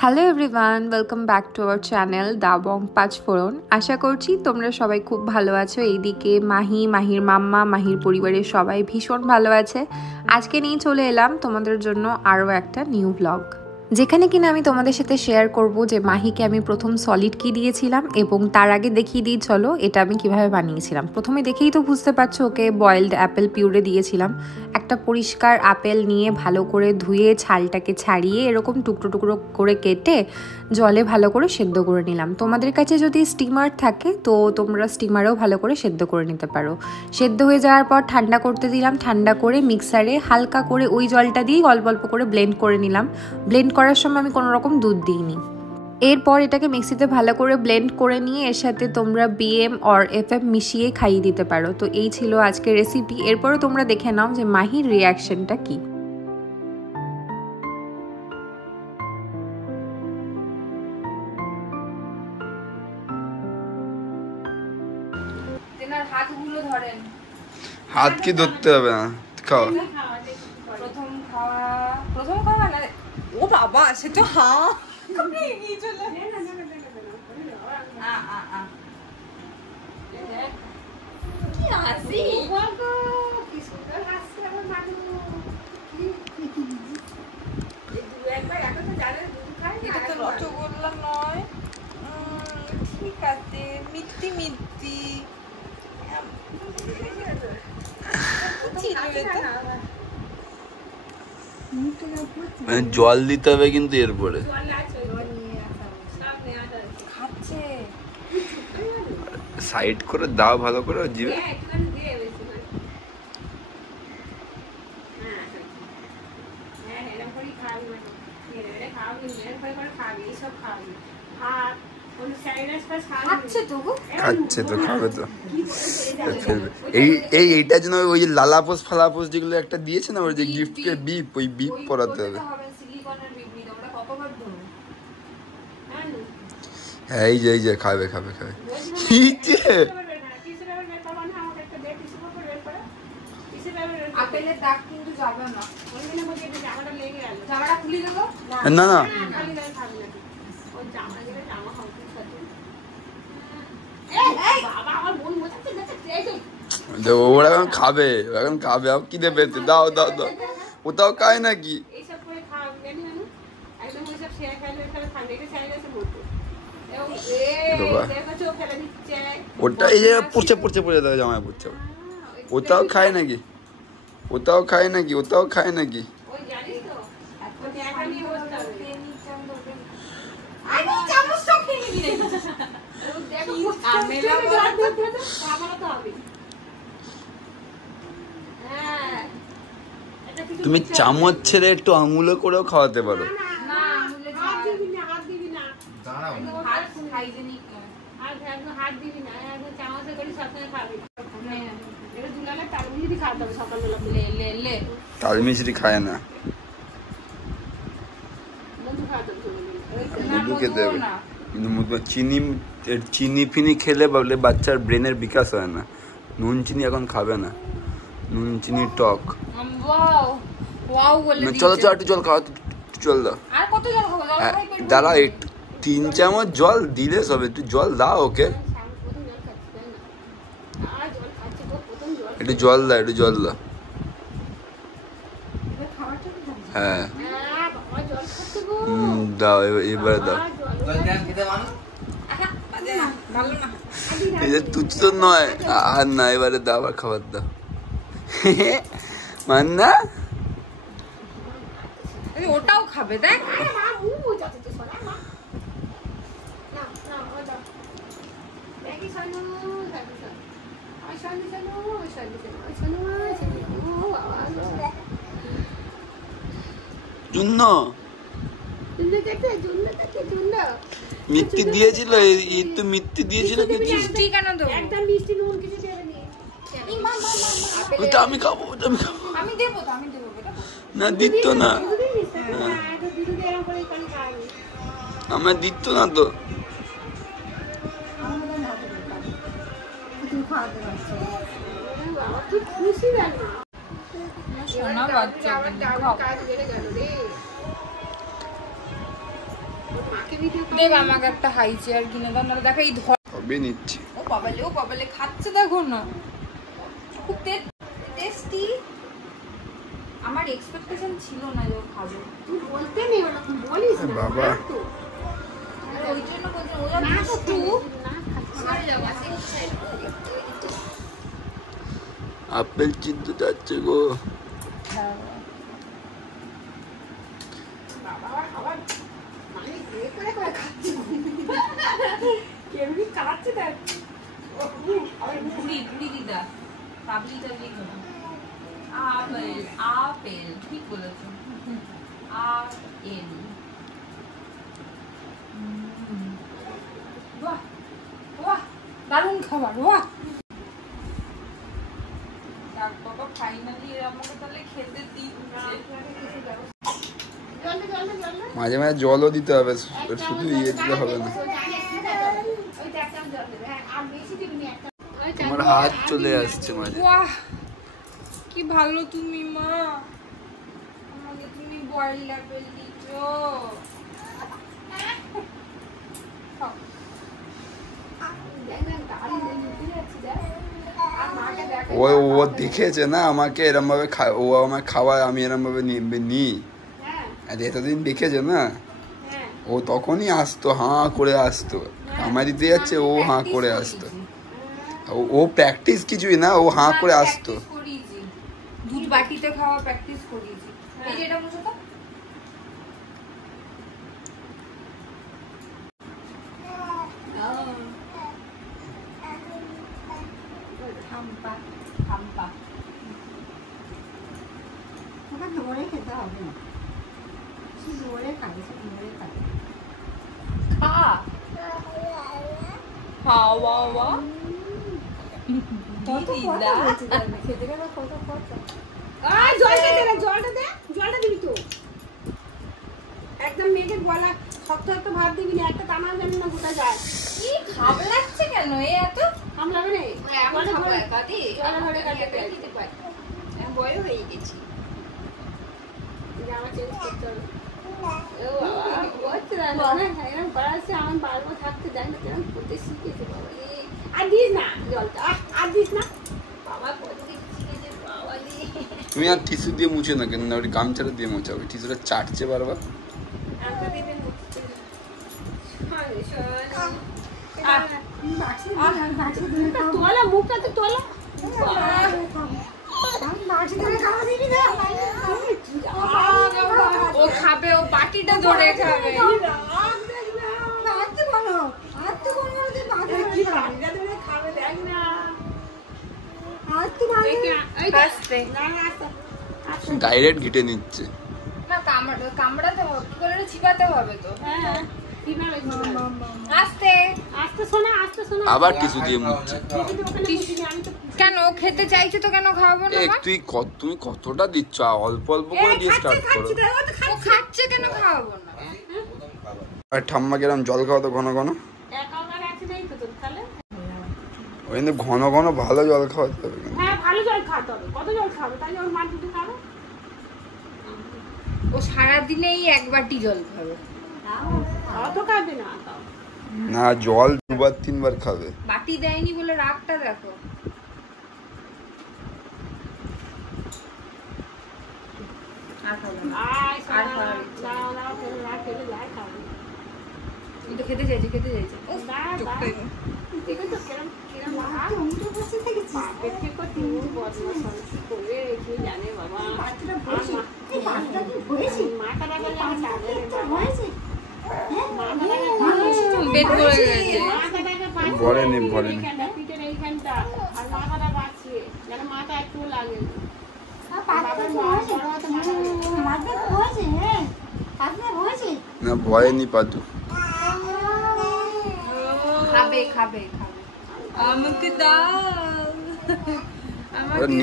Hello everyone, welcome back to our channel Dabong Panchphoron. আশা করছি তোমরা সবাই খুব ভালো আছো। এইদিকে মাহির মাম্মা, মাহির পরিবারের সবাই ভীষণ ভালো আছে। আজকে নিয়ে চলে এলাম তোমাদের জন্য আরও একটা নিউ ব্লগ, যেখানে কিনা আমি তোমাদের সাথে শেয়ার করব যে মাহিকে আমি প্রথম সলিড কি দিয়েছিলাম এবং তার আগে দেখিয়ে দিই চলো এটা আমি কিভাবে বানিয়েছিলাম। প্রথমে দেখেই তো বুঝতে পারছো ওকে বয়েলড অ্যাপেল পিউরে দিয়েছিলাম। একটা পরিষ্কার আপেল নিয়ে ভালো করে ধুয়ে ছালটাকে ছাড়িয়ে এরকম টুকরো টুকরো করে কেটে জলে ভালো করে সেদ্ধ করে নিলাম। তোমাদের কাছে যদি স্টিমার থাকে তো তোমরা স্টিমারেও ভালো করে সেদ্ধ করে নিতে পারো। সেদ্ধ হয়ে যাওয়ার পর ঠান্ডা করতে দিলাম। ঠান্ডা করে মিক্সারে হালকা করে ওই জলটা দিয়ে অল্প অল্প করে ব্লেন্ড করে নিলাম। ব্লেন্ড করার সময় আমি কোনো রকম দুধ দিইনি। এরপর এটাকে মিক্সিতে ভালো করে ব্লেন্ড করে নিয়ে এর সাথে তোমরা BM অর FM মিশিয়ে খাইয়ে দিতে পারো। তো এই ছিল আজকের রেসিপি। এরপরে তোমরা দেখে নাও যে মাহির রিয়াকশনটা কি। হাত কি ধরতে হবে না, খাও। প্রথম খাওয়া না, ও বাবা সে তো রসগোল্লা নয়, ঠিক আছে, মিষ্টি মিষ্টি জল দিতে হবে কিন্তু এরপরে সাইড করে দাও ভালো করে জিভে। খাচ্ছে তো, খাবে তো। এইটার জন্য ওই যে লালাপোস ফালাপোস যেগুলো একটা দিয়েছে না, ওই যে গিফটকে বিপ, ওই বিপ পরাতে হবে। হ্যাঁ এই যে খাবে না না ওরা এখন খাবে, কি দেবে, দাও ওটাও খায় নাকি? ওটা এই যে পড়ছে দেখো, জামায় পড়ছে। ওটাও খায় নাকি? তুমি চামচ ছেড়ে একটু আঙুলে করেও খাওয়াতে পারো। তাল মিছরি খায় না, মধু খেতে হবে। কিন্তু চিনি ফিনি খেলে বলে বাচ্চার ব্রেনের বিকাশ হয় না। নুন চিনি এখন খাবে না, নুন চিনি টক। চলো একটু জল খাওয়া, জল দাও। দাঁড়া, 3 চামচ জল দিলে সবে, তুই জল দাও ওকে, একটু জল দাও। হ্যাঁ দাও, এবারে দাও। তুই তো নয় আর না, এবারে দাও আর খাবার দাও। মান না, ওটাও খাবে, দেখ মিষ্টি দিয়েছিল, তো মিষ্টি দিয়েছিল ওটা আমি খাবো না, দিত না, আমার দিত না তো। দেখ আমাকে একটা হাই চেয়ার কিনে দাও, না দেখো এই তবে নিচ্ছি। ও বাবালে খাচ্ছে দেখো না, খুব টেস্টি। আমার এক্সপেকটেশন ছিল না যে খাবে, তুই বলতে নেই ওরা, তুই বলিস না বাবা। তো ওই জন্য বলছি ওরা দুষ্টু। আপেল চিনতে যাচ্ছে গো। আপেল ঠিক বলেছো, আপেল। বাহ বাহ, দারুণ খাবার, বাহ। বাবা ফাইনালি আমাকে তাহলে খেতে দিচ্ছে। মাঝে মাঝে জলও দিতে হবে, শুধু ইয়ে দিলে হবে না। তোমার হাত চলে আসছে মাঝে। বাহ কি ভালো তুমি মা, আমাকে তুমি বয়েল আপেল দিচ্ছ। ও দেখেছে না আমাকে এরম ভাবে, ও আমার খাওয়ায়, আমি এরম ভাবে নিই। এতদিন দেখেছে না, ও তখনই আসতো, হাঁ করে আসতো। আমার দিতে যাচ্ছে, ও হাঁ করে আসতো। ও প্র্যাকটিস কিছুই না, ও হাঁ করে আসতো। দুধ বাটিতে খাওয়া প্র্যাকটিস করিয়েছি। এই যে এটা বসে তো, থাম্পা থাম্পা। ওটা ধরে খেতে হবে না, ধরে খাবে, ধরে খাবে। খাওয়া খেতে গেলে কত খরচা। জলটা দে, জলটা দিবি তো একদম। মেঘের গলা শক্ত শক্ত ভাত দিবি না, একটা টানা জানি না গোটা যায়। কি খাবে লাগছে কেন এ এত? কাম লাগে রে, জলে ধরে কাটি, জলে ধরে কাটতে দিতে পারি। আমি বড় হয়ে গেছি, জামা চেঞ্জ করতে হবে। ও বাবা হচ্ছে না, এরকম করা আছে। আমার বারবার থাকতে যায় না, কেরম করতে শিখেছে বাবা। আর দিস না জলটা, আর দিস না বাবা, কতদিন শিখেছে বাবা। তুমি আর টিস্যু দিয়ে মুছে না কেন, ওই গামছাটা দিয়ে মোছাবে। টিস্যুটা চাটছে বারবার। তোলা মুখটা তো তোলা। ও খাবে, ও বাটিটা ধরে খাবে। ডাইরেক্ট ঘিটে নিচ্ছে না, কামড়াতে হবে, কি করে চিবাতে হবে তো। আস্তে আস্তে শোনা, আস্তে শোনা। আবার টিস্যু দিয়ে মুছছে। কেন খেতে চাইছে তো, কেন খাওয়াবো না? তুমি কতটা দিচ্ছ? অল্প অল্প করে দিয়ে স্টার্ট করো। ও খাচ্ছে কেন, খাওয়াবো না? আর ঠাম্মা কিরম জল খাওয়া তো ঘন ঘন, ওই কিন্তু ঘন ঘন ভালো জল খাওয়াতে হবে। হ্যাঁ ভালো জল খাওয়াতে হবে। কত জল খাবে তাই ওর মা দুটো খাবে? ও সারাদিনেই এক বাটি জল খাবে। অত খাবে না, না জল 2-3 বার খাবে। বাটি দেয়নি বলে রাগটা দেখো। আর খাবে না, আর খাবে না। খেতে চাইছে, খেতে চাইছে। পেট ভরে গেছে। ভরেনি ভরেনি। পিঠের এইখানটা আর মাথাটা বাঁচছে, যেন মাথা একটু লাগে। না ভয়েনি পাতু। খাবে খাবে খাবে, আমাকে দাও,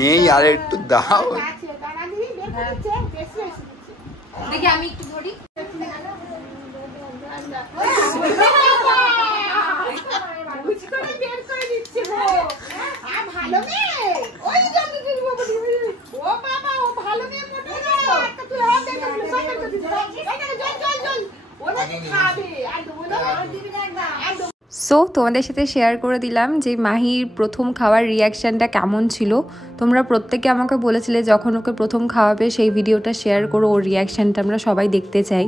নেই আর একটু দাও। দেখি আমি একটু ধরি। ভালো মেয়ে, ওই জন্য ও বাবা, ও ভালো মেয়ে। খাবে আর দেবো না দিবি না একদম। সো তোমাদের সাথে শেয়ার করে দিলাম যে মাহির প্রথম খাওয়ার রিয়াকশানটা কেমন ছিল। তোমরা প্রত্যেকে আমাকে বলেছিলে যখন ওকে প্রথম খাওয়াবে সেই ভিডিওটা শেয়ার করো, ওর রিয়াকশানটা আমরা সবাই দেখতে চাই।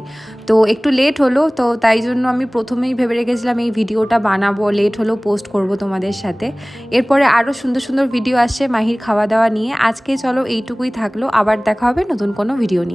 তো একটু লেট হলো, তো তাই জন্য আমি প্রথমেই ভেবে রেখেছিলাম এই ভিডিওটা বানাবো, লেট হলেও পোস্ট করব তোমাদের সাথে। এরপরে আরও সুন্দর সুন্দর ভিডিও আসছে মাহির খাওয়া দাওয়া নিয়ে। আজকে চলো এইটুকুই থাকলো, আবার দেখা হবে নতুন কোনো ভিডিও নিয়ে।